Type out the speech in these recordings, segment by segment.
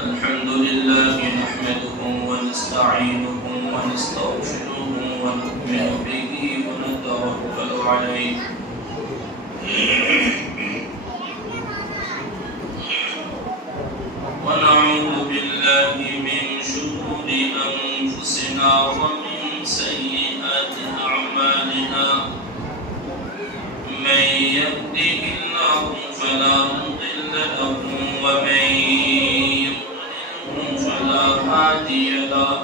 الحمد لله نحمده ونستعينه ونستغفره ونؤمن به ونتوكل عليه ونعوذ بالله من شرور أنفسنا ومن سيئات أعمالنا من يهده الله فلا مضل له ومن يضلل فلا هادي له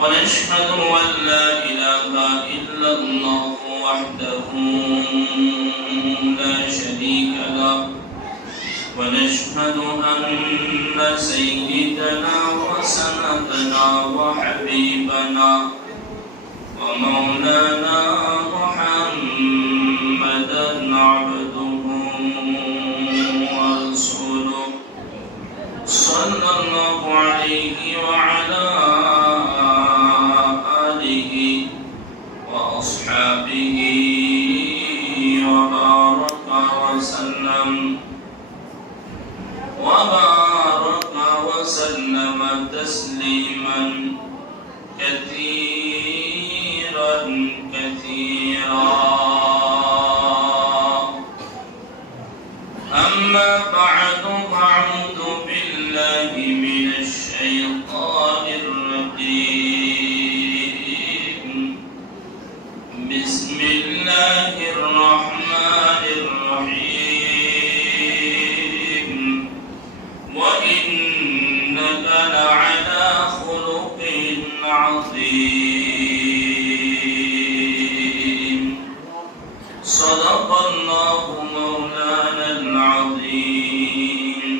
ونشهد أن لا إله إلا الله وحده لا شريك له ونشهد أن سيدنا وسندنا وحبيبنا ومولانا محمدا عبده ورسوله صلى الله عليه وعلى آله وأصحابه وبارك وسلم تسليما كثيرا أما بعد فأعوذ بالله من الشيطان الرجيم بسم الله الرحمن الرحيم وإنك لعلى خلق عظيم صدق الله مولانا العظيم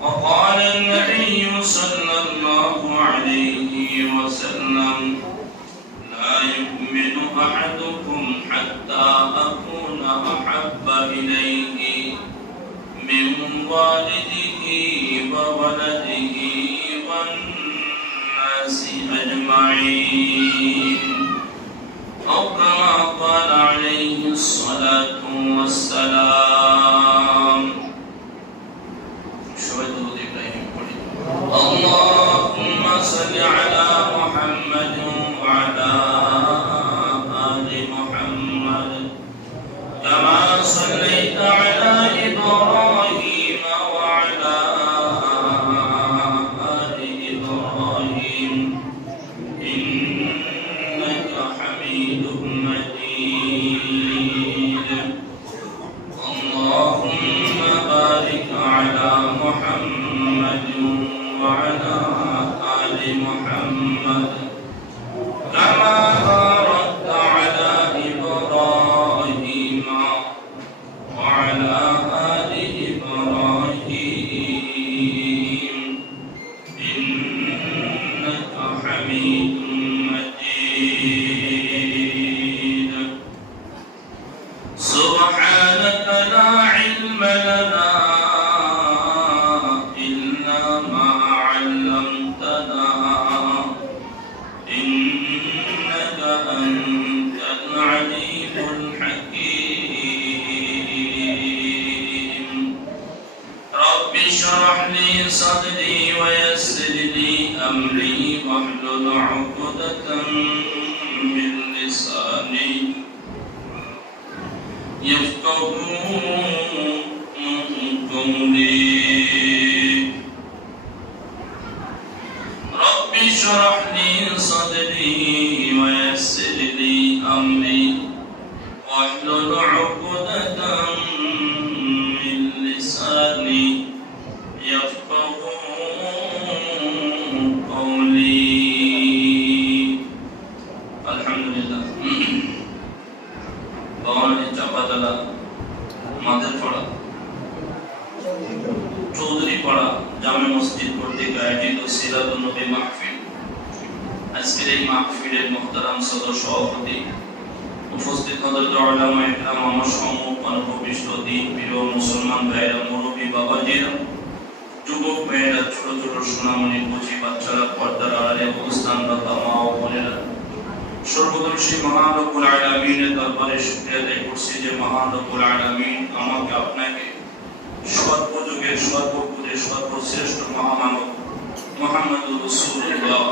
وقال النبي صلى الله عليه وسلم لا يؤمن أحدكم حتى أكون أحب إليه من والده وولده والناس أجمعين أو كما قال عليه الصلاة والسلام اللهم صل على محمد وعلى آل محمد كما صليت على إبراهيم وعلى آل إبراهيم إنك حميد مجيد اللهم بارك على محمد وعلى آل محمد كما باركت على إبراهيم وعلى آل إبراهيم إنك حميد مجيد سبحانك لا علم لنا إلا ما علمتنا إنك أنت العليم الحكيم رب اشرح لي صدري ويسر لي أمري واحلل عقدة من لساني يفقهوا قولي رب اشرح لي صدري ويسر لي أمري واحلل عقدة من لساني يفقهوا قولي الحمد لله বাঙালি চাপাতলা মাদের পড়া চৌধুরী পাড়া জামে মসজিদ কর্তৃক আয়োজিত সিরাতুন নবী মাহফিল আজকের এই মাহফিলের মুহতারাম সদর সভাপতি উপস্থিত হযরত উলামা ইকরাম আমার সম্মুখ অনুপবিষ্ট দিন প্রিয় মুসলমান ভাইরা মুরব্বী বাবাজিরা যুবক ভাইরা ছোট ছোট সোনামণি বুঝি বাচ্চারা পর্দার আড়ালে অবস্থানরত মা ও বোনেরা সর্বদর্শী মহান রব্বুল আলামিনের দরবারে শুকরিয়া আদায় করছি যে মহান রব্বুল আলামিন আমাকে আপনাকে সর্বযুগের সর্বপুরের সর্বশ্রেষ্ঠ মহামানব মুহাম্মদুর রাসূলুল্লাহ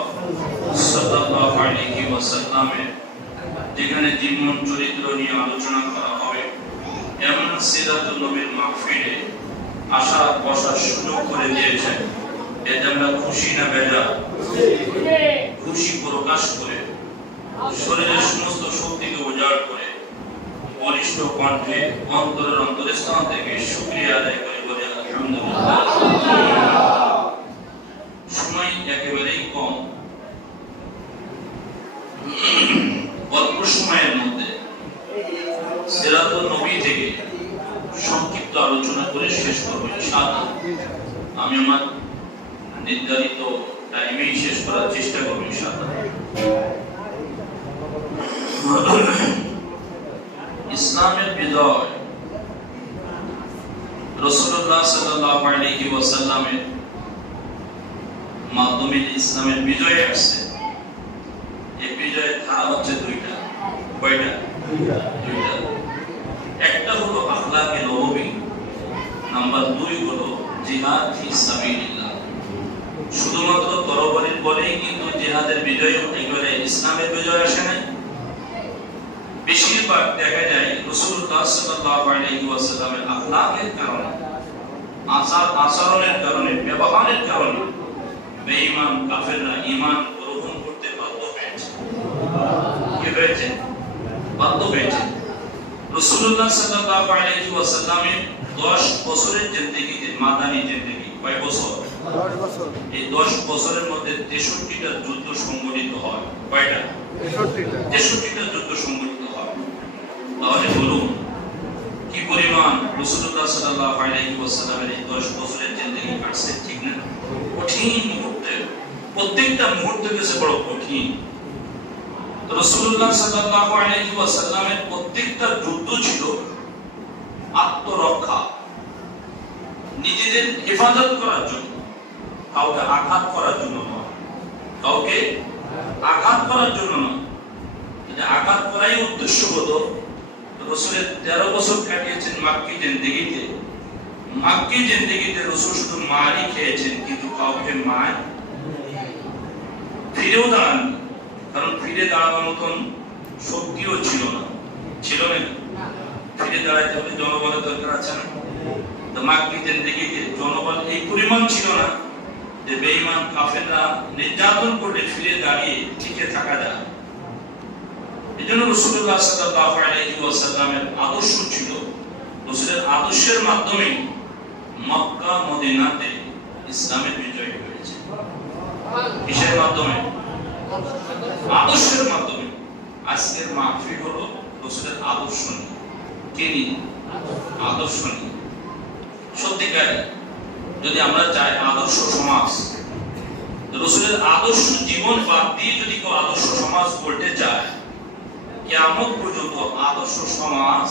সাল্লাল্লাহু আলাইহি ওয়াসাল্লামের যেখানে জীবন চরিত্র নিয়ে আলোচনা করা হবে এমন সিরাতুন নবীর মাহফিলে আশা বসার সুযোগ করে দিয়েছেন। এতে আমরা খুশি না বেজার? খুশি প্রকাশ করে শরীরের সমস্ত শক্তিকে উজাড় করে বলিষ্ঠ কণ্ঠে অন্তরের অন্তরস্থান থেকে শুকরিয়া আদায় করে বলে আলহামদুলিল্লাহ। সময় একেবারেই কম, অল্প সময়ের মধ্যে সিরাতুন নবী থেকে সংক্ষিপ্ত আলোচনা করে শেষ করবো ইনশাআল্লাহ। আমি আমার নির্ধারিত টাইমেই শেষ করার চেষ্টা করবো ইনশাআল্লাহ। ইসলামের বিজয় রাসূলুল্লাহ সাল্লাল্লাহু আলাইহি ওয়াসাল্লামের মাধ্যমে ইসলামের বিজয় আসছে। এই বিজয়ের ধারা হচ্ছে দুইটা। কয়টা? দুইটা। একটা হলো আখলাকে নববী, নাম্বার 2 হলো জিহাদ ফি সাবিলিল্লাহ। শুধুমাত্র তরবারির বলেই কিন্তু জিহাদের বিজয় একেবারে ইসলামের বিজয় আসে নাই। বেশিরভাগ দেখা যায় রাসূলুল্লাহ সাল্লাল্লাহু আলাইহি ওয়াসাল্লামের আখলাকের কারণে, আচরণের কারণে, ব্যবহারের কারণে বেঈমান কাফেররা ঈমান গ্রহণ করতে বাধ্য হয়েছে। কি হয়েছে? বাধ্য হয়েছে। রাসূলুল্লাহ সাল্লাল্লাহু আলাইহি ওয়াসাল্লামের 10 বছরের জিন্দেগিতে, মাদানী জিন্দেগি কয় বছর? 10 বছর। এই 10 বছরের মধ্যে 63টা যুদ্ধ সংঘটিত হয়। কয়টা? 63টা যুদ্ধ সংঘটিত হয়। তাহলে বলুন কি পরিমাণ রাসূলুল্লাহ সাল্লাল্লাহু আলাইহি ওয়াসাল্লামের এই 10 বছরের জিন্দেগি কাটছে, ঠিক না? কঠিন মুহূর্তে, প্রত্যেকটা মুহূর্ত গেছে বড় কঠিন। রাসূলুল্লাহ সাল্লাল্লাহু আলাইহি ওয়াসাল্লামের প্রত্যেকটা যুদ্ধ ছিল আত্মরক্ষা, নিজেদের হেফাজত করার জন্য, কাউকে আঘাত করার জন্য নয়, কাউকে আঘাত করার জন্য নয়। যদি আঘাত করাই উদ্দেশ্য হতো, রাসূলের 13 বছর কাটিয়েছেন মাক্কি জিন্দেগিতে। মাক্কি জিন্দেগিতে রাসূল শুধু মারই খেয়েছেন, কিন্তু কাউকে মার ফিরেও দাঁড়াননি। কারণ ফিরে দাঁড়ানোর মতন শক্তিও ছিল না, ছিল না। ফিরে দাঁড়াইতে হলে জনবলের দরকার আছে না? তো মাক্কি জিন্দেগিতে জনবল এই পরিমাণ ছিল না যে বেঈমান কাফেররা নির্যাতন করলে ফিরে দাঁড়িয়ে টিকে থাকা যায়। এজন্য রাসূলুল্লাহ সাল্লাল্লাহু আলাইহি ওয়াসাল্লামের আদর্শ ছিল, রাসূলের আদর্শের মাধ্যমে মক্কা মদিনাতে ইসলামের বিজয় হয়েছে। কিসের মাধ্যমে? আদর্শের মাধ্যমে। আজকের মাহফিল হলো রাসূলের আদর্শ নিয়ে। কি নিয়ে? আদর্শ নিয়ে। সত্যিকার যদি আমরা চাই আদর্শ সমাজ, রাসূলের আদর্শ জীবন বাদ দিয়ে যদি কেউ আদর্শ সমাজ গড়তে চায়, কিয়ামত পর্যন্ত আদর্শ সমাজ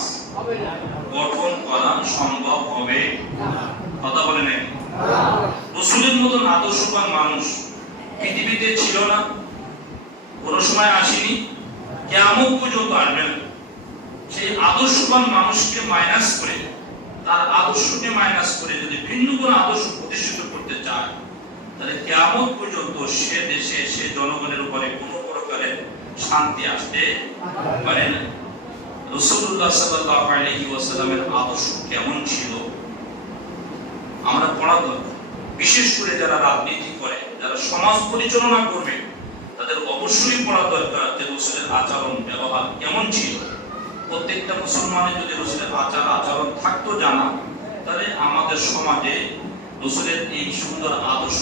গঠন করা সম্ভব হবে না। কথা বলে নাই? রাসূলের মতন আদর্শবান মানুষ পৃথিবীতে ছিল না, কোনো সময় আসেনি, কিয়ামত পর্যন্ত আসবে না। সেই আদর্শবান মানুষকে মাইনাস করে, তার আদর্শকে মাইনাস করে যদি ভিন্ন কোনো আদর্শ প্রতিষ্ঠিত করতে চায়, তাহলে কিয়ামত পর্যন্ত সে দেশে, সে জনগণের উপরে কোনো প্রকারের শান্তি আসতে পারে না। রাসূলুল্লাহ সাল্লাল্লাহু আলাইহি ওয়াসাল্লামের আদর্শ কেমন ছিল আমরা পড়া দরকার। বিশেষ করে যারা রাজনীতি করে, যারা সমাজ পরিচালনা করবে, তাদের অবশ্যই পড়া দরকার যে রাসূলের আচরণ ব্যবহার কেমন ছিল। প্রত্যেকটা মুসলমানের যদি রাসূলের আচার আচরণ থাকতো জানা, তাহলে আমাদের সমাজে রাসূলের এই সুন্দর আদর্শ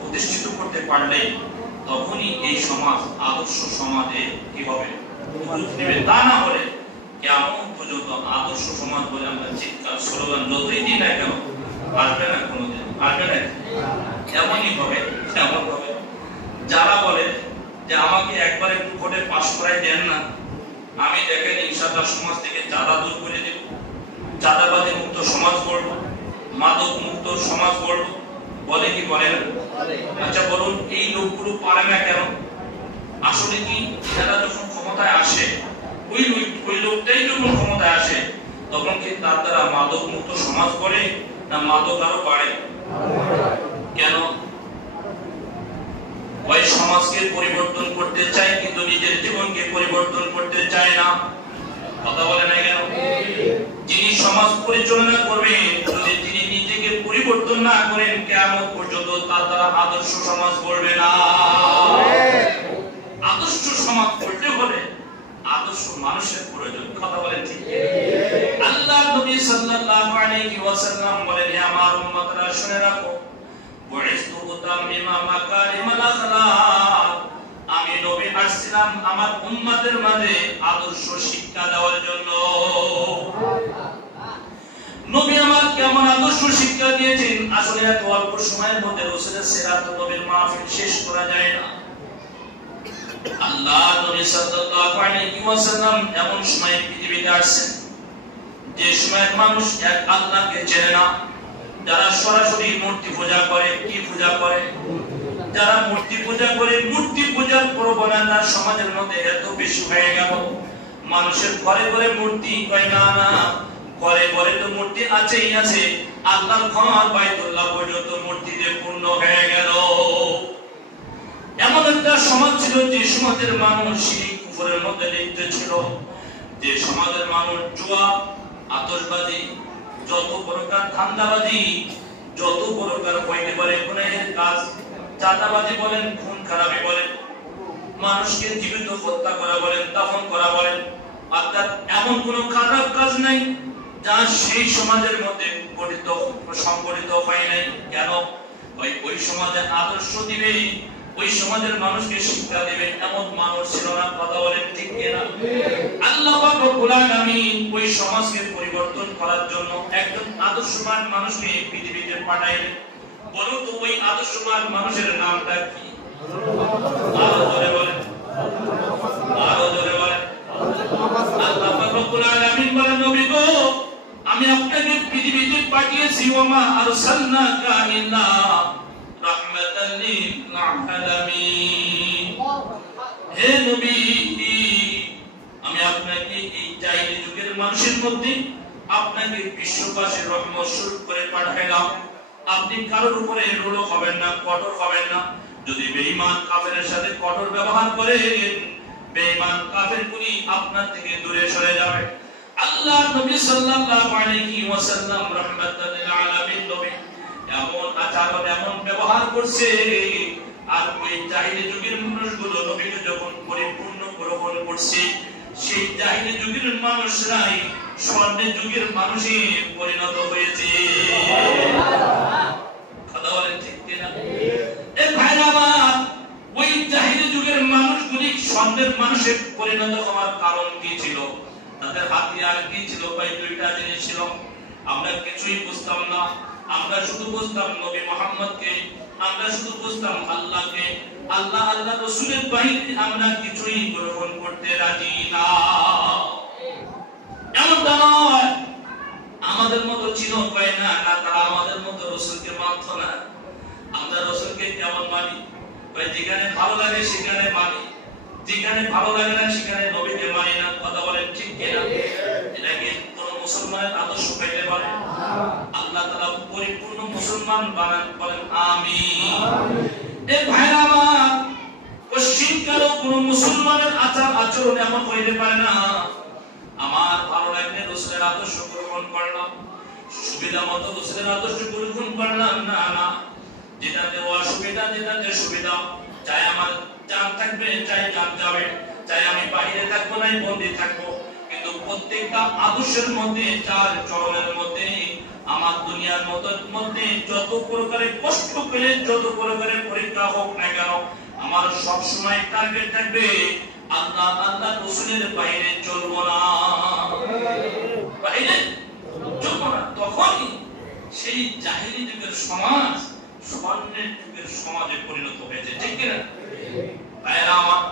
প্রতিষ্ঠিত করতে পারলে তখনই এই সমাজ আদর্শ সমাজে কি হবে? রূপ নেবে। তা না হলে কিয়ামত পর্যন্ত আদর্শ সমাজ বলে আমরা চিৎকার স্লোগান যতই দিই না কেন, আসবে না, কোনোদিন আসবে না। এমনই হবে, এমন হবে। যারা বলে যে আমাকে একবার একটু ভোটে পাস করাই দেন না, আমি দেখেন ইনশাআল্লাহ সমাজ থেকে চাঁদা দূর করে দেব, চাঁদাবাজি মুক্ত সমাজ গড়ব, মাদক মুক্ত সমাজ গড়ব, বলে কি বলে না? আচ্ছা বলুন, এই লোকগুলো পারে না কেন? আসলে কি এরা যখন ক্ষমতায় আসে, ওই লোকটাই যখন ক্ষমতায় আসে, তখন কি তার দ্বারা মাদক মুক্ত সমাজ করে না মাদক আরো বাড়ে? কেন? ওই সমাজকে পরিবর্তন করতে চায় কিন্তু নিজের জীবনকে পরিবর্তন করতে চায় না। কথা বলে না কেন? যিনি সমাজ পরিচালনা করবেন, যদি তিনি নিজেকে পরিবর্তন না করেন, কিয়ামত পর্যন্ত তার দ্বারা আদর্শ সমাজ গড়বে না। আদর্শ সমাজ গড়তে হলে আদর্শ মানুষের প্রয়োজন। কথা বলেন ঠিক? আল্লাহ নবী সাল্লাল্লাহু আলাইহি ওয়াসাল্লাম বলেন, হে আমার উম্মতরা শুনে রাখো, বুইস্তু উতাম্মিমা মাকারিমাল আখলাক, আমি নবী আসছিলাম আমার উম্মতের মাঝে আদর্শ শিক্ষা দেওয়ার জন্য। নবী আমার কেমন আদর্শ শিক্ষা দিয়েছেন, আসলে এত অল্প সময়ের মধ্যে রাসূলের সিরাত ও নবীর মাহফিল শেষ করা যায় না। আল্লাহ নবী সাল্লাল্লাহু আলাইহি ওয়াসাল্লাম এমন সময় পৃথিবীতে আসছেন যে সময়ের মানুষ এক আল্লাহকে চেনে না। যারা সরাসরি মূর্তি পূজা করে, কি পূজা করে? যারা মূর্তি পূজা করে, মূর্তি পূজার প্রবণতা সমাজের মধ্যে এত বেশি হয়ে গেল। মানুষের ঘরে ঘরে মূর্তি, কয় না না, ঘরে ঘরে তো মূর্তি আছেই আছে, আল্লাহর ঘর বাইতুল্লাহ পর্যন্ত মূর্তিতে পূর্ণ হয়ে গেল। এমন একটা সমাজ ছিল যে সমাজের মানুষ শিরক কুফরের মধ্যে লিপ্ত ছিল, যে সমাজের মানুষ জুয়া, আতশবাজি, যত প্রকার ধান্দাবাজি, যত প্রকার হইতে পারে গুনাহের কাজ, চাঁদাবাজি বলেন, খুন খারাপি বলেন, মানুষকে জীবিত হত্যা করা বলেন, দাফন করা বলেন, অর্থাৎ এমন কোনো খারাপ কাজ নাই যা সেই সমাজের মধ্যে সংগঠিত হয় নাই। কেন? ওই সমাজে আদর্শ দিবে, ওই সমাজের মানুষকে শিক্ষা দিবে, এমন মানুষ ছিল না। কথা বলেন ঠিক কিনা? আল্লাহ পাক রব্বুল আলামিন ওই সমাজকে পরিবর্তন করার জন্য একজন আদর্শবান মানুষকে পৃথিবীতে পাঠাইলেন। বলুন তো ওই আদর্শবান মানুষের নামটা কি? আরো জোরে বলেন, আরো জোরে বলেন। আল্লাহ পাক রব্বুল আলামিন বলেন, নবী গো, আমি আপনাকে পৃথিবীতে পাঠিয়েছি, ওমা আরসালনাকা ইল্লা রাহমাতাল লিল আলামিন। হে নবী, আমি আপনাকে এই জাহিলি যুগের মানুষের মধ্যে আপনাকে বিশ্ববাসীর রহমত স্বরূপ করে পাঠাইলাম। আপনি কারোর উপরে রূঢ় হবেন না, কঠোর হবেন না। যদি বেঈমান কাফেরের সাথে কঠোর ব্যবহার করেন, বেঈমান কাফেরগুলি আপনার থেকে দূরে সরে যাবে। আল্লাহ নবী সাল্লাল্লাহু আলাইহি ওয়াসাল্লাম রাহমাতাল লিল আলামিন নবী এমন আচরণ, এমন ব্যবহার করছে, আর ওই জাহিলি যুগের মানুষগুলো নবীকে যখন পরিপূর্ণ গ্রহণ করছে, সেই জাহিলি যুগের মানুষরাই স্বর্ণের যুগের মানুষে পরিণত হয়েছে। কথা বলেন ঠিক কিনা? এ ভাইরা আমার, ওই জাহিলি যুগের মানুষগুলি স্বর্ণের মানুষে পরিণত হওয়ার কারণ কি ছিল? তাদের হাতিয়ার কি ছিল? ভাই দুইটা জিনিস ছিল। আমরা কিছুই বুঝতাম না। আমরা শুধু বুঝতাম নবী মুহাম্মদকে, আমরা শুধু বুঝতাম আল্লাহকে। আল্লাহ আল্লাহ রাসূলের বাইরে আমরা কিছুই গ্রহণ করতে রাজি না। এমনটা নয়, আমাদের মতো ছিল কয় না, তারা আমাদের মতো রাসূলকে মানত না। আমরা রাসূলকে কেমন মানি? ভাই যেখানে ভালো লাগে সেখানে মানি, যেখানে ভালো লাগে না সেখানে নবীকে মানি না। কথা বলেন ঠিক কিনা? এটা কি কোন মুসলমানের আদর্শ হইতে পারে? আল্লাহ তাআলা পরিপূর্ণ মুসলমান বানান, বলেন আমিন। এ ভাইরা আমার, পশ্চিমকালেও কোন মুসলমানের আচরণ এমন হইতে পারে না, আমার ভালো লাগলে রাসূলের আদর্শ গ্রহণ করলাম, সুবিধা মতো রাসূলের আদর্শ গ্রহণ করলাম, না না, যেটাতে অসুবিধা, যেটাতে সুবিধা, চাই আমার জান থাকবে, চাই জান যাবে, চাই আমি বাইরে থাকবো, নাই বন্দী থাকবো, কিন্তু প্রত্যেকটা আদর্শের মধ্যে, চার চরণের মধ্যে, আমার দুনিয়ার মধ্যে যত প্রকারের কষ্ট পেলে, যত প্রকারের পরীক্ষা হোক না কেন, আমার সব সময় টার্গেট থাকবে আল্লাহ আল্লাহ রাসূলের বাইরে চলবো না, বাইরে চলবো না। তখনই সেই জাহিলি যুগের সমাজ স্বর্ণের যুগের সমাজে পরিণত হয়েছে। ঠিক কিনা? ভাইরা আমার,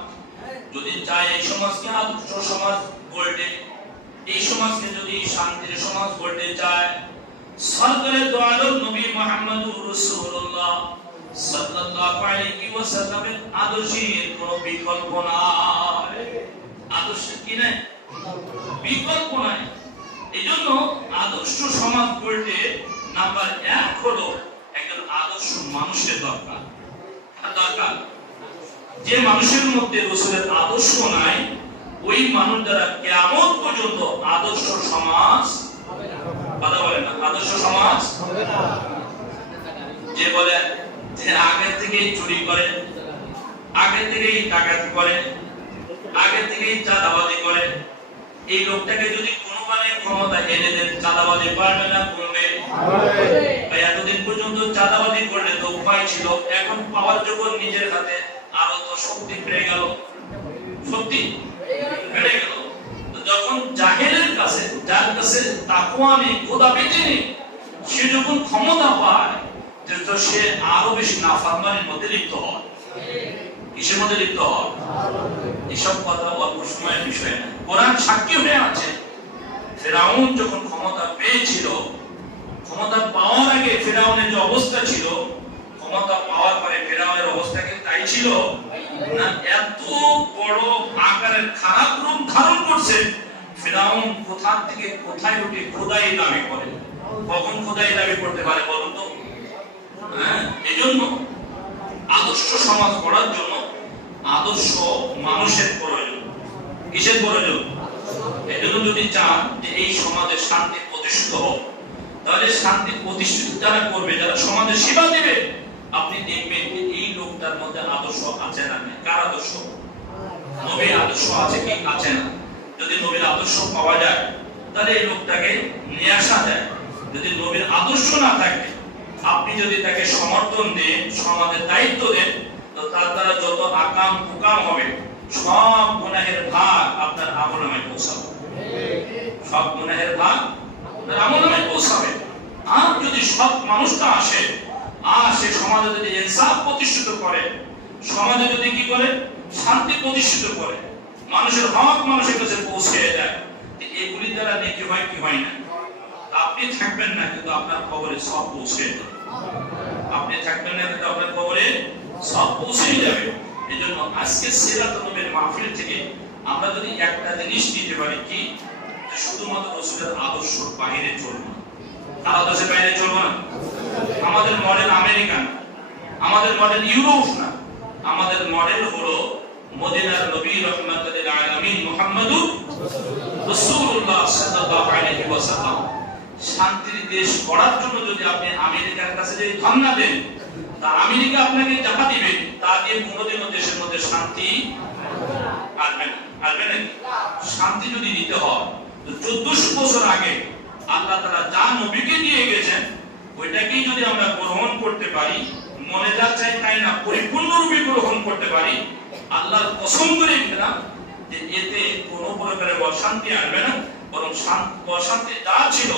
যদি চাই এই সমাজকে আদর্শ সমাজ গড়তে, এই সমাজকে যদি শান্তির সমাজ গড়তে চায়, সরকারে দো আলম নবী মুহাম্মদুর রাসূলুল্লাহ সাল্লাল্লাহু আলাইহি ওয়াসাল্লামের আদর্শের কোনো বিকল্প নাই। আদর্শ কি নাই? বিকল্প নাই। এইজন্য আদর্শ সমাজ গড়তে নাম্বার 1 হলো একজন আদর্শ মানুষের দরকার। যে মানুষের মধ্যে রাসূলের আদর্শ নাই, ওই মানুষ দ্বারা কিয়ামত পর্যন্ত আদর্শ সমাজ হবে না। কথা বলেন না, আদর্শ সমাজ হবে না। যে বলে যে আগে থেকেই চুরি করে, আগে থেকেই ডাকাতি করে, আগে থেকেই চাঁদাবাজি করে, এই লোকটাকে যদি কোনোভাবে ক্ষমতা এনে দেন, চাঁদাবাজি পারবে না, কমবে? এতদিন পর্যন্ত চাঁদাবাজি করলে তো উপায় ছিল, এখন পাওয়ার যখন নিজের হাতে, আরো তো শক্তি বেড়ে গেল, শক্তি বেড়ে গেল। যখন জাহেলের কাছে, যার কাছে তাকওয়া নেই, খোদাভীতি নেই, সে যখন ক্ষমতা পায়, তো সে আরো বেশি নাফরমানির মধ্যে লিপ্ত হয়। কিসের মধ্যে লিপ্ত হয়? এসব কথা অল্প সময়ের বিষয় না। কোরআন সাক্ষী হয়ে আছে, ফিরআউন যখন ক্ষমতা পেয়েছিল, ক্ষমতা পাওয়ার আগে ফিরআউনের যে অবস্থা ছিল, ক্ষমতা পাওয়ার পরে ফিরআউনের অবস্থা কি তাই ছিল না? এত বড় আকারের খারাপ রূপ ধারণ করছে। ফিরআউন কোথা থেকে কোথায় উঠে খোদাই দাবি করে। কখন খোদাই দাবি করতে পারে বলুন তো? এজন্য আদর্শ সমাজ গড়ার জন্য আদর্শ মানুষের প্রয়োজন। কিসের প্রয়োজন? এজন্য যদি চান যে এই সমাজে শান্তি প্রতিষ্ঠিত হোক, তাহলে শান্তি প্রতিষ্ঠিত যারা করবে, যারা সমাজে সেবা দেবে, আপনি দেখবেন যে এই লোকটার মধ্যে আদর্শ আছে না? কার আদর্শ? নবীর আদর্শ আছে কি আছে না? যদি নবীর আদর্শ পাওয়া যায়, তাহলে এই লোকটাকে নিয়ে আসা যায়। যদি নবীর আদর্শ না থাকে, আপনি যদি তাকে সমর্থন দেন, সমাজের দায়িত্ব দেন, তো তার দ্বারা যত আকাম কুকাম হবে, সব গুনাহের ভাগ আপনার আমলনামায় পৌঁছাবে। সব গুনাহের ভাগ আপনার আমলনামায় পৌঁছাবে। আর যদি সৎ মানুষটা আসে, আর সে সমাজে যদি ইনসাফ প্রতিষ্ঠিত করে, সমাজে যদি কি করে? শান্তি প্রতিষ্ঠিত করে, মানুষের হক মানুষের কাছে পৌঁছে যায়, এগুলি দ্বারা নেকি হয় কি হয় না? আপনি থাকবেন না, কিন্তু আপনার কবরে সব পৌঁছে যাবে। আপনি থাকবেন না, কিন্তু আপনার কবরে সব পৌঁছে যাবে। এজন্য আজকে সিরাত নবীর মাহফিল থেকে আমরা যদি একটা জিনিস নিতে পারি, কি? যে শুধুমাত্র রাসূলের আদর্শের বাইরে চলবো না। তার আদর্শের বাইরে চলবো না। আমাদের মডেল আমেরিকা না, আমাদের মডেল ইউরোপ না, আমাদের মডেল হলো মদিনার নবী রাহমাতুল লিল আলামিন মুহাম্মদুর রাসূলুল্লাহ সাল্লাল্লাহু আলাইহি ওয়াসাল্লাম। শান্তির দেশ গড়ার জন্য যদি আপনি আমেরিকার কাছে যদি ধর্ণা দেন, তা আমেরিকা আপনাকে টাকা দিবে, তা দিয়ে কোনোদিনও দেশের মধ্যে শান্তি আসবে না। আসবে না? শান্তি যদি দিতে হয়, তো 1400 বছর আগে আল্লাহ তাআলা যা নবীকে দিয়ে গেছেন, ওইটাকেই যদি আমরা গ্রহণ করতে পারি, মনে যা চাই তাই না, পরিপূর্ণরূপে গ্রহণ করতে পারি, আল্লাহর কসম করে গেলাম যে এতে কোনো প্রকারের অশান্তি আসবে না, বরং অশান্তি যা ছিল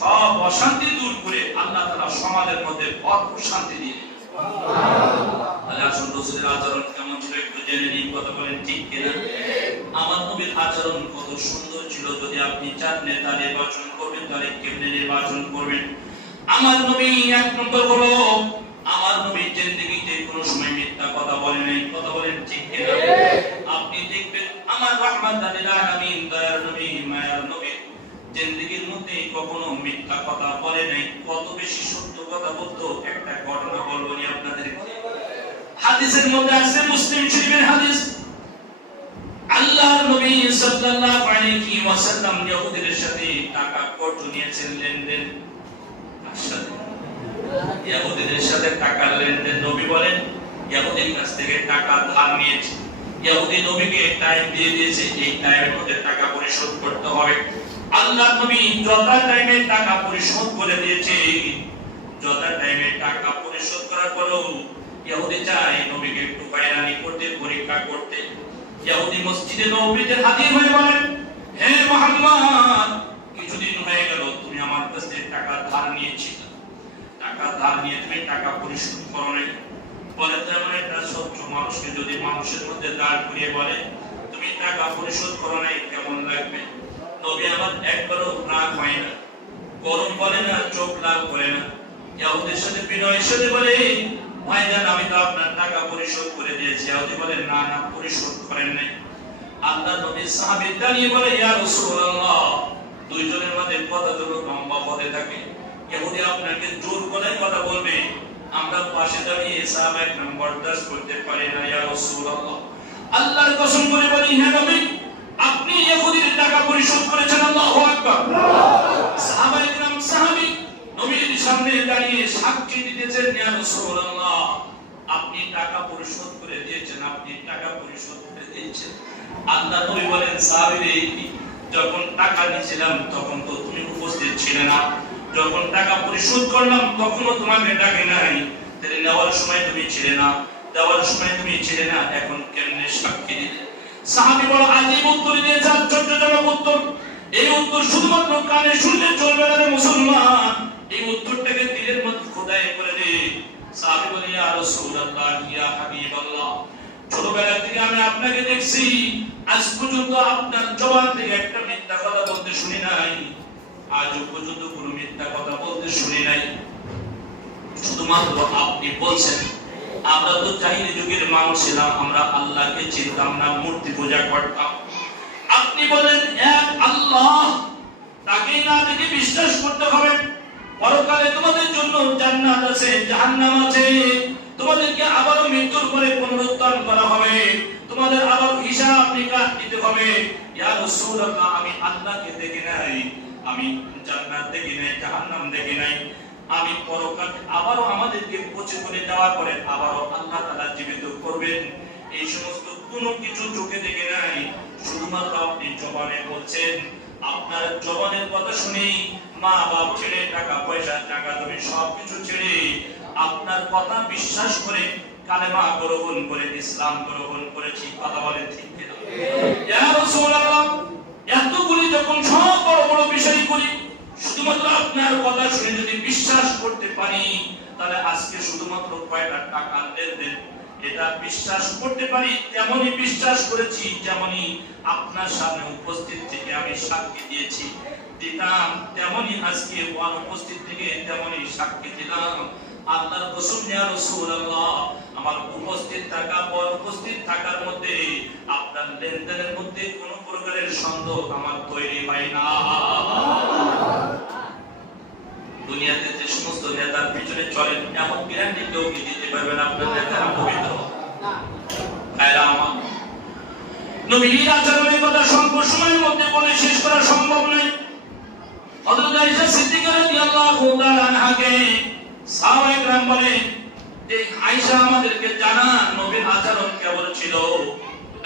সব অশান্তি দূর করে আল্লাহ তাআলা সমাজের মধ্যে ভরপুর শান্তি দিয়ে দিবেন। আল্লাহ রাসূলের আচরণ কেমন ছিল একটু জেনে নিন। কথা বলেন ঠিক কিনা? আমার নবীর আচরণ কত সুন্দর ছিল। যদি আপনি চান নেতা নির্বাচন করবেন, তাহলে কেমনে নির্বাচন করবেন? আমার নবী এক নম্বর হলো, আমার নবী জিন্দেগিতে কোনো সময় মিথ্যা কথা বলে নাই। কথা বলেন ঠিক কিনা? আপনি দেখবেন আমার রাহমাতুল লিল আলামিন দয়ার নবী, মায়ার নবী জিন্দেগির মধ্যে কখনো মিথ্যা কথা বলে নাই। কত বেশি সত্য কথা বলতো। একটা ঘটনা বলবো নি আপনাদেরকে। হাদিসের মধ্যে আছে, মুসলিম শরীফের হাদিস, আল্লাহর নবী সাল্লাল্লাহু আলাইহি ওয়াসাল্লাম ইহুদিদের সাথে টাকা কর্জ নিয়েছেন, লেনদেন। ইহুদিদের সাথে টাকা লেনদেন। নবী বলেন ইহুদির কাছ থেকে টাকা ধার নিয়েছে, ইহুদি নবীকে টাইম দিয়ে দিয়েছে, এই টাইমের মধ্যে টাকা পরিশোধ করতে হবে। আল্লাহ নবী যথা টাইমে টাকা পরিশোধ করে দিয়েছে। যথা টাইমে টাকা পরিশোধ করার পরেও ইহুদি চায় নবীকে একটু হয়রানি করতে, পরীক্ষা করতে। ইহুদি মসজিদে নববীতে হাজির হয়ে বলেন, হে মুহাম্মদ, কিছুদিন হয়ে গেল তুমি আমার কাছ থেকে টাকা ধার নিয়েছিলে, টাকা ধার নিয়ে তুমি টাকা পরিশোধ করো নাই। বলে তেমন একটা সত্য মানুষকে যদি মানুষের মধ্যে দাঁড় করিয়ে বলে তুমি টাকা পরিশোধ করো নাই, কেমন লাগবে? নবী আমার একবারও রাগ হয় না, গরম বলে না, চোখ লাল করে না। ইহুদির সাথে বিনয়ের সাথে বলে, ভাইজান আমি তো আপনার টাকা পরিশোধ করে দিয়েছি। ইহুদি বলে না না পরিশোধ করেন নাই। আল্লাহ নবী সাহাবী দাঁড়িয়ে বলে ইয়া রাসূলুল্লাহ, দুইজনের মধ্যে কথা যখন লম্বা হতে থাকে, ইহুদি আপনাকে জোর করে কথা বলবে, আমরা পাশে দাঁড়িয়ে সাহাবায়ে কেরাম বরদাস্ত করতে পারি না ইয়া রাসূলুল্লাহ। আল্লাহর কসম করে বলি হে নবী, আপনি ইহুদির টাকা পরিশোধ করেছেন। আল্লাহু আকবার। সাহাবায়ে কেরাম সাহাবী নবীর সামনে দাঁড়িয়ে সাক্ষী দিতেছেন ইয়া রাসূলুল্লাহ, আপনি টাকা পরিশোধ করে দিয়েছেন, আপনি টাকা পরিশোধ করে দিয়েছেন। আল্লাহ নবী বলেন সাহাবীরে, যখন টাকা নিয়েছিলাম তখন তো তুমি উপস্থিত ছিলে না, যখন টাকা পরিশোধ করলাম তখনও তোমাকে ডাকে নাই, তাহলে নেওয়ার সময় তুমি ছিলে না, দেওয়ার সময় তুমি ছিলে না, এখন কেমনে সাক্ষী দিলে? সাহাবী বড় আজীব উত্তর দিয়েছে, আশ্চর্যজনক উত্তর। এই উত্তর শুধুমাত্র কানে শুনলে চলবে না রে মুসলমান, এই উত্তরটাকে দিলের মধ্যে খোদাই করে দে। সাহাবী বলে ইয়া রাসূলুল্লাহ ইয়া হাবিবাল্লাহ, ছোটবেলা থেকে আমি আপনাকে দেখছি, আজ পর্যন্ত আপনার জবান থেকে একটা মিথ্যা কথা বলতে শুনি নাই, আজও পর্যন্ত কোনো মিথ্যা কথা বলতে শুনি নাই। শুধুমাত্র আপনি বলছেন, আমরা তো জাহিলি যুগের মানুষ ছিলাম, আমরা আল্লাহকে চিনতাম না, মূর্তি পূজা করতাম। আপনি বলেন এক আল্লাহ, তাকেই না দেখে বিশ্বাস করতে হবে। পরকালে তোমাদের জন্য জান্নাত আছে, জাহান্নাম আছে, তোমাদেরকে আবারও মৃত্যুর পরে পুনরুত্থান করা হবে, তোমাদের আবার হিসাব নিকাশ দিতে হবে। ইয়া রাসূলুল্লাহ, আমি আল্লাহকে দেখি নাই, আমি জান্নাত দেখি নাই, জাহান্নাম দেখি নাই, আমি পরকালে আবারও আমাদেরকে পচে করে যাওয়ার পরে আবারও আল্লাহ তাআলা জীবিত করবেন, এই সমস্ত কোনো কিছু চোখে দেখে নাই, শুধুমাত্র আপনি জবানে বলছেন। আপনার জবানের কথা শুনি মা বাপ ছেড়ে, টাকা পয়সা, টাকা জমি সবকিছু ছেড়ে আপনার কথা বিশ্বাস করে কালেমা গ্রহণ করে ইসলাম গ্রহণ করেছি। কথা বলেন ঠিক কিনা? ইয়া রাসূলুল্লাহ, এতগুলি যখন সব বড় বড় বিষয় করি, শুধুমাত্র আপনার কথা শুনে যদি বিশ্বাস করতে পারি, তাহলে আজকে শুধুমাত্র কয়টা টাকা লেনদেন এটা বিশ্বাস করতে পারি, তেমনই বিশ্বাস করেছি, যেমনই আপনার সামনে উপস্থিত থেকে আমি সাক্ষী দিয়েছি দিতাম, তেমনই আজকে অনুপস্থিত থেকে তেমনই সাক্ষী দিলাম। আল্লাহর কসম ইয়া রাসূলুল্লাহ, আমার উপস্থিত থাকা অনুপস্থিত থাকার মধ্যে আপনার লেনদেনের মধ্যে কোনো প্রকারের সন্দেহ আমার তৈরি হয় না। দুনিয়াতে যে সমস্ত নেতার পিছনে চলেন, এমন গ্যারান্টি কেউ কি দিতে পারবেন আপনার নেতারা পবিত্র? নবীর আচরণের কথা স্বল্প সময়ের মধ্যে বলে শেষ করা সম্ভব নয়। হযরত আয়েশা সিদ্দিকা রাদিয়াল্লাহু তাআলা আনহাকে সাহাবায়ে কেরাম বলে যে আয়েশা আমাদেরকে জানা নবীর আচরণ কেমন ছিল।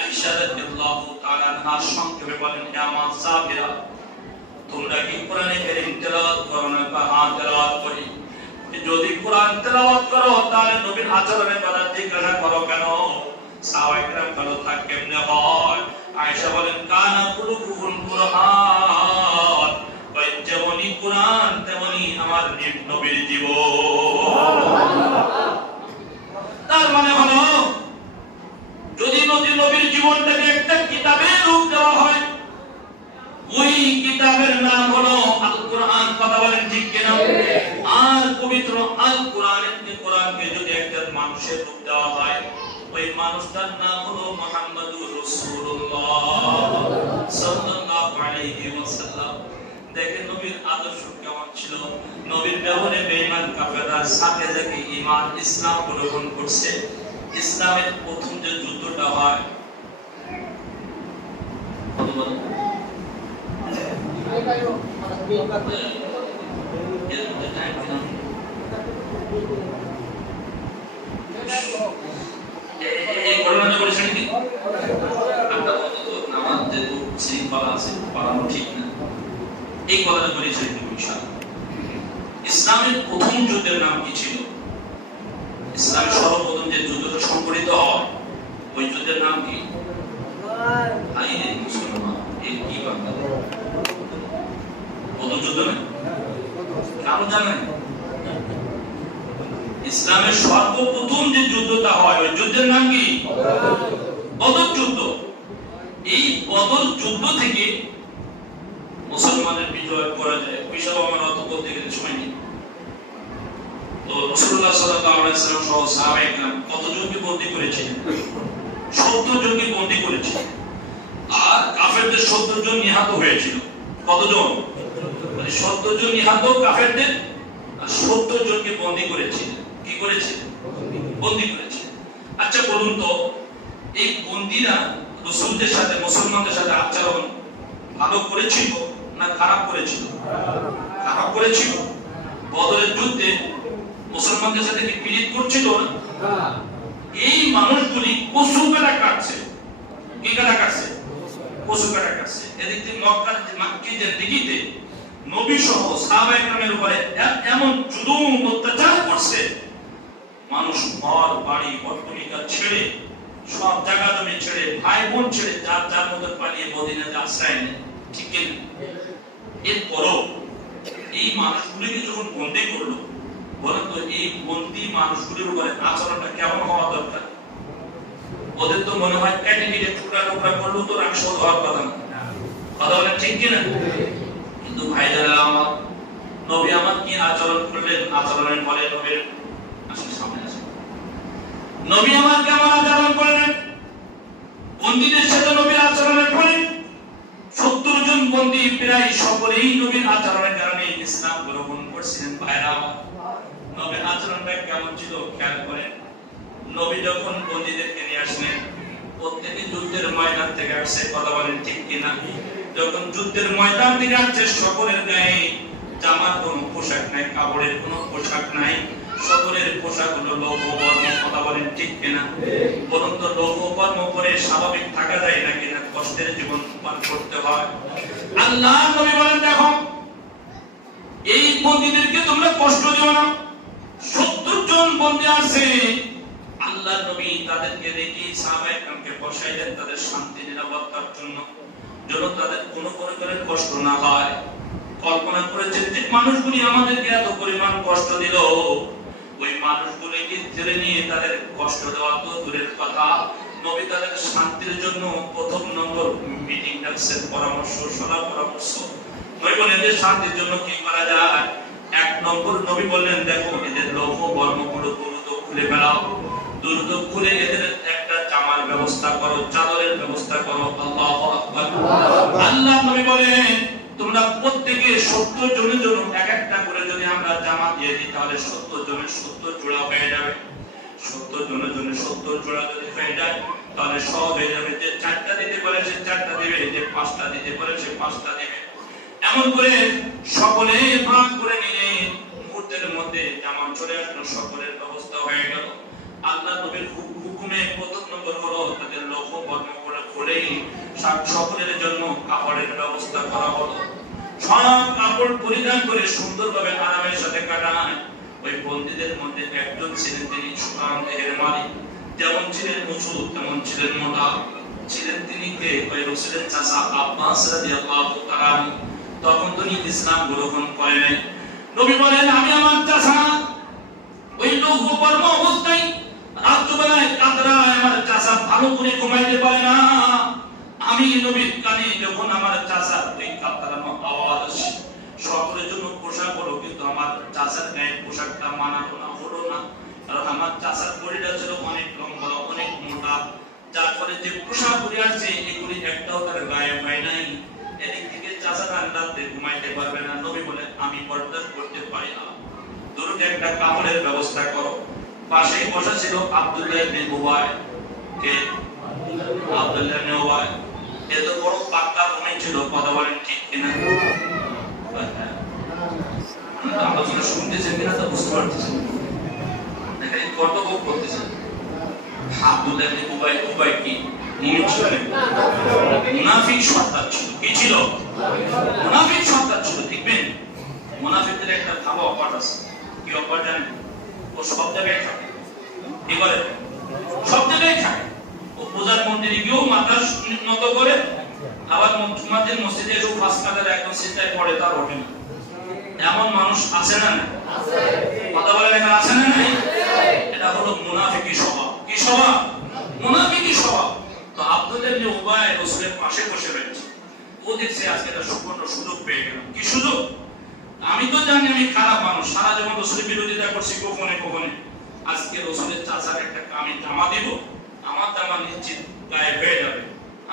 আয়েশা রাদিয়াল্লাহু তাআলা আনহা সংক্ষেপে বলেন, হে আমার সাহাবীরা, তোমরা কি কোরআনে কারীম তেলাওয়াত করো না? হ্যাঁ, তেলাওয়াত করি। যদি কোরআন তেলাওয়াত করো তাহলে নবীর আচরণের কথা জিজ্ঞাসা করো কেন? সাহাবায়ে কেরাম বলে তা কেমনে হয়? আয়েশা বলেন, কানা কুলুকুল কুরআন, ওই যেমনই কোরআন তেমনই আমার নবীর জীবন। তার মানে হলো, যদি নবীর জীবনটাকে একটা কিতাবের রূপ দেওয়া হয়, ওই কিতাবের নাম হলো আল কোরআন। কথা বলেন ঠিক কিনা? আর পবিত্র আল কোরআনকে যদি একটা মানুষের রূপ দেওয়া হয়, ওই মানুষটার নাম হলো মুহাম্মাদুর রাসূলুল্লাহ সাল্লাল্লাহু আলাইহি ওয়াসাল্লাম। দেখেন নবীর আদর্শ কেমন ছিল। নবীর ব্যবহারে বেঈমান কাফেররা সাথে থেকে ঈমান ইসলাম গ্রহণ করছে। ইসলামের প্রথম যে যুদ্ধটা হয়, এই ঘটনাটা বলেছেন কি আমাদের শৃঙ্খলা আছে, পালানো ঠিক না, এই কথাটা বলেছেন ইনশাআল্লাহ। ইসলামের প্রথম যুদ্ধের নাম কি ছিল? ইসলামের সর্বপ্রথম যে যুদ্ধটা সংঘটিত হয়, ওই যুদ্ধের নাম কি? আইনে মুসলমান এই কি বাংলা প্রথম যুদ্ধ না? কারো জানেন? ইসলামের সর্বপ্রথম যে যুদ্ধটা হয়, ওই যুদ্ধের নাম কি? বদর যুদ্ধ। এই বদর যুদ্ধ থেকে মুসলমানের বিজয় করা যায়। বিশাল আমার অত বলতে গেলে সময় নেই। তো রাসূলুল্লাহ সাল্লাল্লাহু আলাইহি ওয়াসাল্লাম সহ সাহাবায়ে কেরাম কতজনকে বন্দী করেছিলেন? 70 জনকে বন্দী করেছিলেন। আর কাফেরদের 70 জন নিহত হয়েছিল। কতজন? মানে 70 জন নিহত কাফেরদের, আর 70 জনকে বন্দী করেছিলেন। কি করেছিলেন? বন্দী করেছিলেন। আচ্ছা বলুন তো, এই বন্দীরা রাসূলদের সাথে, মুসলমানদের সাথে আচরণ ভালো করেছিল না খারাপ করেছিল? খারাপ করেছিল। বদরের যুদ্ধে মুসলমানদের সাথে কি পীড়িত করছিল না? এই মানুষগুলি পশু কাটা কাটছে। কি কাটা কাটছে? পশু কাটা কাটছে। এদিক থেকে মক্কার জিন্দেগিতে নবী সহ সাহাবায়ে কেরামের উপরে এমন জুলুম অত্যাচার করছে, মানুষ ঘর বাড়ি পট্টলিকা ছেড়ে, সব জায়গা জমি ছেড়ে, ভাই বোন ছেড়ে যার যার মধ্যে পালিয়ে মদিনাতে আশ্রয় নেয়। ঠিক কিনা? এরপরও এই মানুষগুলিকে যখন বন্দী করলো, বলেন তো এই বন্দী মানুষগুলির উপরে আচরণটা কেমন হওয়া দরকার? ওদের তো মনে হয় কেটে কেটে টুকরা টুকরা করলেও তো রাগ শোধ হওয়ার কথা না। কথা বলেন ঠিক কিনা? কিন্তু ভাইজারা আমার, নবী আমার কি আচরণ করলেন? আচরণের ফলে নবীর আসলে সামনে আসে, নবী আমার কেমন আচরণ করলেন? বন্দীদের সাথে নবীর আচরণের ফলে 70 জন বন্দী প্রায় সকলেই নবীর আচরণের কারণে ইসলাম গ্রহণ করছিলেন। ভাইরা, নবীর আচরণটা কেমন ছিল খেয়াল করেন। নবী যখন বন্দীদেরকে নিয়ে আসলেন, প্রত্যেকে যুদ্ধের ময়দান থেকে আসছে। কথা বলেন ঠিক কিনা? যখন যুদ্ধের ময়দান থেকে আসছে, সকলের গায়ে জামার কোনো পোশাক নাই, কাপড়ের কোনো পোশাক নাই, সকলের পোশাক হলো লৌহ বর্ণ। কথা বলেন ঠিক কিনা? বলুন তো, লৌহ বর্ণ পরে স্বাভাবিক থাকা যায় না কিনা? কষ্টের জীবন পার করতে হয়। আল্লাহ নবী বলেন, দেখো এই বন্দীদেরকে তোমরা কষ্ট দিও না। 70 জন বন্দী আছে। আল্লাহ নবী তাদেরকে দেখি সাহাবায়ে কেরামকে বসাইলেন তাদের শান্তি নিরাপত্তার জন্য, যেন তাদের কোনো প্রকারের কষ্ট না হয়। কল্পনা করেছেন যে মানুষগুলি আমাদেরকে এত পরিমাণ কষ্ট দিল, ওই মানুষগুলিকে ধরে নিয়ে তাদের কষ্ট দেওয়া তো দূরের কথা, নবী তাদের শান্তির জন্য প্রথম নম্বর মিটিং ডাকছেন, পরামর্শ, সলা পরামর্শ। নবী বলেন যে শান্তির জন্য কি করা যায়? 1 নম্বর নবী বললেন, দেখো এদের লৌহ বর্ণগুলো দ্রুত খুলে ফেলাও, দ্রুত খুলে এদের একটা জামার ব্যবস্থা করো, চাদরের ব্যবস্থা করো। আল্লাহু আকবার। আল্লাহ নবী বলেন, তোমরা প্রত্যেকে 70 জনের জন্য এক একটা করে যদি আমরা জামা দিয়ে দিই, তাহলে 70 জনের 70 জোড়া হয়ে যাবে। 70 জনের জন্য 70 জোড়া যদি হয়ে যায়, তাহলে সব হয়ে যাবে। যে 4টা দিতে পারে সে 4টা দিবে, যে 5টা দিতে পারে সে 5টা দিবে। এমন করে সকলে ভাগ করে নিয়ে মুহূর্তের মধ্যে জামা চলে আসলো, সকলের ব্যবস্থা হয়ে গেল। আল্লাহ নবীর হুকুমে প্রথম নম্বর হলো তাদের লৌহ বর্ণ করে খুলেই সকলের জন্য কাপড়ের ব্যবস্থা করা হলো। সব কাপড় পরিধান করে সুন্দরভাবে আরামের সাথে কাটায়। ওই বন্দীদের মধ্যে একজন ছিলেন, তিনি সুঠাম দেহের মালিক, যেমন ছিলেন উঁচু তেমন ছিলেন মোটা। ছিলেন তিনি কে? ওই রাসূলের চাচা আব্বাস রাদিয়াল্লাহু তাআলা। তখন তিনি ইসলাম গ্রহণ করেন। নবী বলেন, আমি আমার চাচা ওই লৌহ বর্ণ অবস্থায় রাত্রিবেলায় কাতরায় আমার চাচা ভালো করে ঘুমাইতে পারে না। আমি নবীর কানে যখন আমার চাচার ওই কাতরানো আওয়াজ আসে, সকলের জন্য পোশাক হলো, কিন্তু আমার চাচার গায়ে পোশাকটা মানানো না, হলো না। কারণ আমার চাচার বডিটা ছিল অনেক লম্বা, অনেক মোটা, যার ফলে যে পোশাক পরে আসছে এগুলি একটাও তার গায়ে হয় নাই। এদিক থেকে চাচারা রাতে ঘুমাইতে পারবে না। নবী বলে, আমি বরদাস্ত করতে পারি না, দ্রুত একটা কাপড়ের ব্যবস্থা করো। পাশেই বসা ছিল আব্দুল্লাহ ইবনে উবাই। কে? আব্দুল্লাহ ইবনে উবাই। এত বড় পাক্কা মনে ছিল। কথা বলেন ঠিক কিনা? আলোচনা শুনতেছেন কিনা তা বুঝতে পারতেছেন, এখানে কর্তব্য করতেছেন। আব্দুল্লাহ ইবনে উবাই, উবাই কি মুমিন ছিলেন? মুনাফিক সত্তা ছিল। কি ছিল? মুনাফিক সত্তা ছিল। দেখবেন মুনাফিকদের একটা ভালো অপরাধ আছে। কি অপরাধ জানেন? ও সব জায়গায় থাকে। কি বলে? সব জায়গায় থাকে। ও পূজার মন্দিরে গিয়েও মাথা নত করে, আবার জুমাতের মসজিদে এসেও পাঁচ কাতার একদম সিজদায় পড়ে, তার ওঠে না। এমন মানুষ আছে না? আছে। কথা বলেন, এখানে আছে না? নাই। এটা হলো মুনাফিকি স্বভাব। কি স্বভাব? মুনাফিকি স্বভাব। তো আব্দুল্লাহ ইবনে উবাই রাসূলের পাশে বসে রয়েছে। ও দেখছে আজকে একটা সুবর্ণ সুযোগ পেয়ে গেল। কি সুযোগ? আমি তো জানি আমি খারাপ মানুষ, সারা জীবন রসুলের বিরোধিতা করছি গোপনে গোপনে। আজকে রসুলের চাচার একটা আমি জামা দিব, আমার জামা নিশ্চিত গায়ে হয়ে যাবে।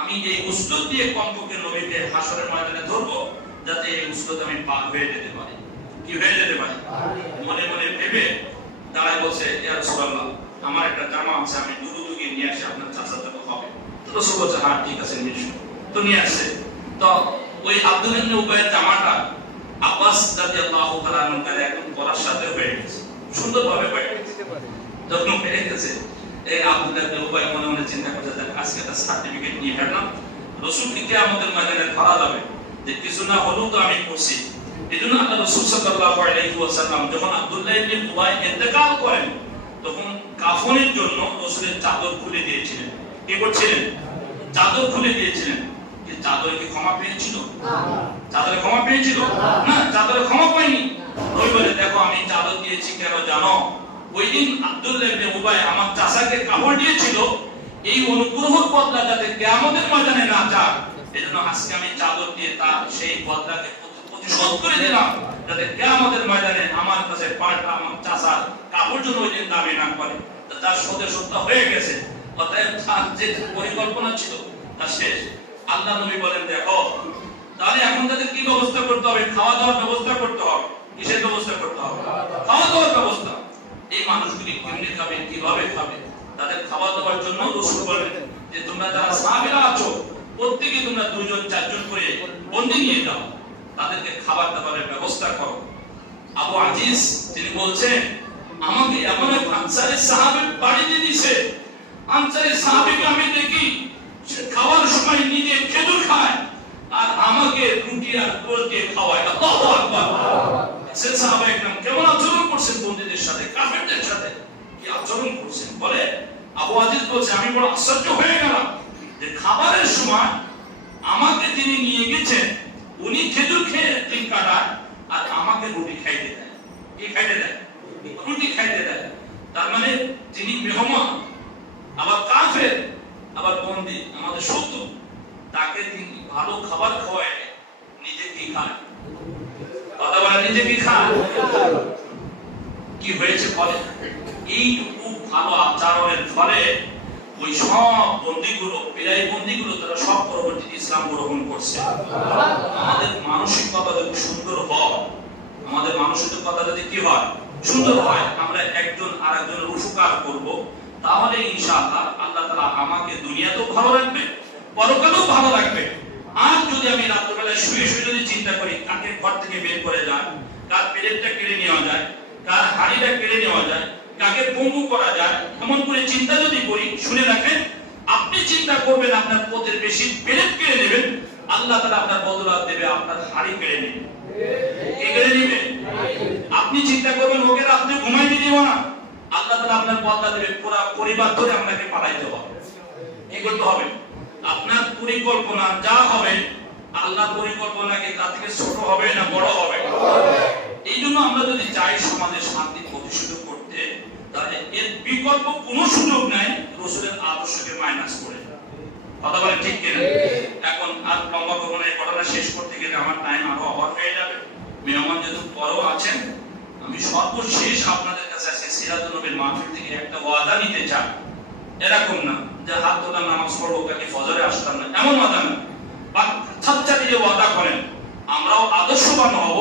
আমি এই উসলত দিয়ে কমপক্ষে নবীকে হাসরের ময়দানে ধরবো, যাতে এই উসলত আমি পার হয়ে যেতে পারি। কি হয়ে যেতে পারি? মনে মনে ভেবে দাঁড়ায় বলছে, ইয়া রাসূলুল্লাহ, আমার একটা জামা আছে, আমি দুগিয়ে নিয়ে আসি, আপনার চাচার জন্য হবে। তো রাসূল বলছে, হ্যাঁ ঠিক আছে নিয়ে এসো। তো নিয়ে আসছে। তো ওই আব্দুল্লাহ ইবনে উবাইয়ের জামাটা আব্বাস রাদিয়াল্লাহু তাআলা আনহু এর একদম পরার সাথে হয়ে গেছে, সুন্দরভাবে হয়ে গেছে। যখন হয়ে গেছে, এই আব্দুল্লাহ ইবনে উবাই মনে মনে চিন্তা করছে, আজকে একটা সার্টিফিকেট নিয়ে হাঁটলাম, রাসূলকে কিয়ামতের ময়দানে ধরা যাবে যে কিছু না হলেও তো আমি করছি। এজন্য আল্লাহ রাসূল সাল্লাল্লাহু আলাইহি ওয়াসাল্লাম যখন আব্দুল্লাহ ইবনে উবাই ইন্তেকাল করেন, তখন কাফনের জন্য রাসূলের চাদর খুলে দিয়েছিলেন। কি করছিলেন? চাদর খুলে দিয়েছিলেন। যে চাদরে কি ক্ষমা পেয়েছিল? চাদরে ক্ষমা পেয়েছিল না, চাদরে ক্ষমা পায়নি। ওই বলে, দেখো আমি চাদর দিয়েছি কেন জানো? ওই দিন আব্দুল্লাহ ইবনে উবাই আমার চাচাকে কাপড় দিয়েছিল, এই অনুগ্রহের বদলা যাতে কিয়ামতের ময়দানে না যায়, এজন্য আজকে আমি চাদর দিয়ে তার সেই বদলাকে প্রতিশোধ করে দিলাম, যাতে কিয়ামতের ময়দানে আমার কাছে পাল্টা আমার চাচার কাপড় জন্য ওই দিন দাবি না করে। তার সত্যি হয়ে গেছে। অতএব তার যে পরিকল্পনা ছিল তা শেষ। আল্লাহ নবী বলেন, দেখো তাহলে এখন তাদের কি ব্যবস্থা করতে হবে? খাওয়া দাওয়ার ব্যবস্থা করতে হবে। কিসের ব্যবস্থা করতে হবে? খাওয়া দাওয়ার ব্যবস্থা। এই মানুষগুলি কেমনে খাবে, কিভাবে খাবে? তাদের খাওয়া দাওয়ার জন্য রাসূল বলেন যে তোমরা যারা সাহাবীরা আছো, প্রত্যেককে তোমরা 2-4 করে বন্দী নিয়ে যাও, তাদেরকে খাবার দাবারের ব্যবস্থা করো। আবু আজিজ তিনি বলছেন, আমাকে এমন এক আনসারী সাহাবী বাড়িতে দিয়েছে, আনসারী সাহাবীকে আমি দেখি সে খাওয়ার সময় নিজে খেজুর খায় আর আমাকে রুটি আর গোল দিয়ে খাওয়ায়। আল্লাহু আকবার। সে সাহাবা একদম কেমন আচরণ করছেন বন্দীদের সাথে, কাফেরদের সাথে কি আচরণ করছেন? বলে আবু আজিজ বলছে, আমি বড় আশ্চর্য হয়ে গেলাম যে খাবারের সময় আমাকে যিনি নিয়ে গেছেন উনি খেজুর খেয়ে দিন কাটায় আর আমাকে রুটি খাইতে দেয়। কি খাইতে দেয়? রুটি খাইতে দেয়। তার মানে যিনি মেহমান, আবার কাফের, আবার বন্দী, আমাদের শত্রু, তাকে তিনি ভালো খাবার খাওয়ায়, নিজে কি খায়? কথা বলে, নিজে কি খায়? কি হয়েছে ফলে? এইটুকু ভালো আচরণের ফলে ওই সব বন্দীগুলো, বিদায়ী বন্দীগুলো, তারা সব পরবর্তী ইসলাম গ্রহণ করছে। আমাদের মানসিকতা যদি সুন্দর হয়, আমাদের মানসিকতা যদি কি হয়? সুন্দর হয়, আমরা একজন আরেকজনের উপকার করব, তাহলে ইনশাআল্লাহ আল্লাহ তাআলা আমাকে দুনিয়াতেও ভালো রাখবে, পরকালেও ভালো রাখবে। আর যদি আমি রাত্রিবেলায় শুয়ে শুয়ে যদি চিন্তা করি কাকে ঘর থেকে বের করে যায়, কার পেরেকটা কেড়ে নেওয়া যায়, কার হাড়িটা কেড়ে নেওয়া যায়, কাকে পঙ্গু করা যায়, এমন করে চিন্তা যদি করি, শুনে রাখেন, আপনি চিন্তা করবেন আপনার প্রতিবেশী পেরেক কেড়ে নেবেন, আল্লাহ তাআলা আপনার বদলা দেবে, আপনার হাড়ি কেড়ে নেবে। কে কেড়ে নেবে? আপনি চিন্তা করবেন ওকে রাতে ঘুমাইতে দিব না, আল্লাহ তাআলা আপনার বদলা দেবে, পুরো পরিবার ধরে আপনাকে পালাইতে হবে। কি করতে হবে? আপনার পরিকল্পনা যা হবে, আল্লাহ পরিকল্পনাকে তার থেকে ছোট হবে না বড় হবে? এই জন্য আমরা যদি চাই সমাজে শান্তি প্রতিষ্ঠিত করতে, তাহলে এর বিকল্প কোনো সুযোগ নাই রাসূলের আদর্শকে মাইনাস করে। কথা বলে ঠিক কিনা? এখন আর লম্বা করব না, এই ঘটনা শেষ করতে গেলে আমার টাইম আরো ওভার হয়ে যাবে। মেহমান যেহেতু পরও আছেন, আমি সর্বশেষ আপনাদের কাছে আছে সিরাতুন নবীর মাহফিল থেকে একটা ওয়াদা নিতে চাই। এরকম না যে হাত তোলা নামাজ পড়বো কাকে ফজরে আসতাম না, এমন ওয়াদা না। বা ছাত্রা দিয়ে ওয়াদা করেন আমরাও আদর্শবান হব,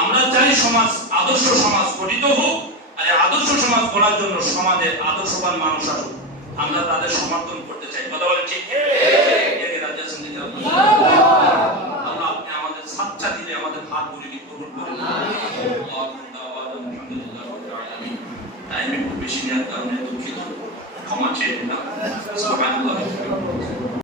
আমরা চাই সমাজ আদর্শ সমাজ গঠিত হোক, আর আদর্শ সমাজ গড়ার জন্য সমাজে আদর্শবান মানুষ আসুক, আমরা তাদের সমর্থন করতে চাই। কথা বলে ঠিক? আল্লাহ আপনি আমাদের ছাত্রা দিয়ে আমাদের হাতগুলিকে কবুল করুন। টাইম একটু বেশি নেওয়ার কারণে দুঃখিত, ক্ষমা চেয়ে নিলাম। সুবহানাল্লাহ।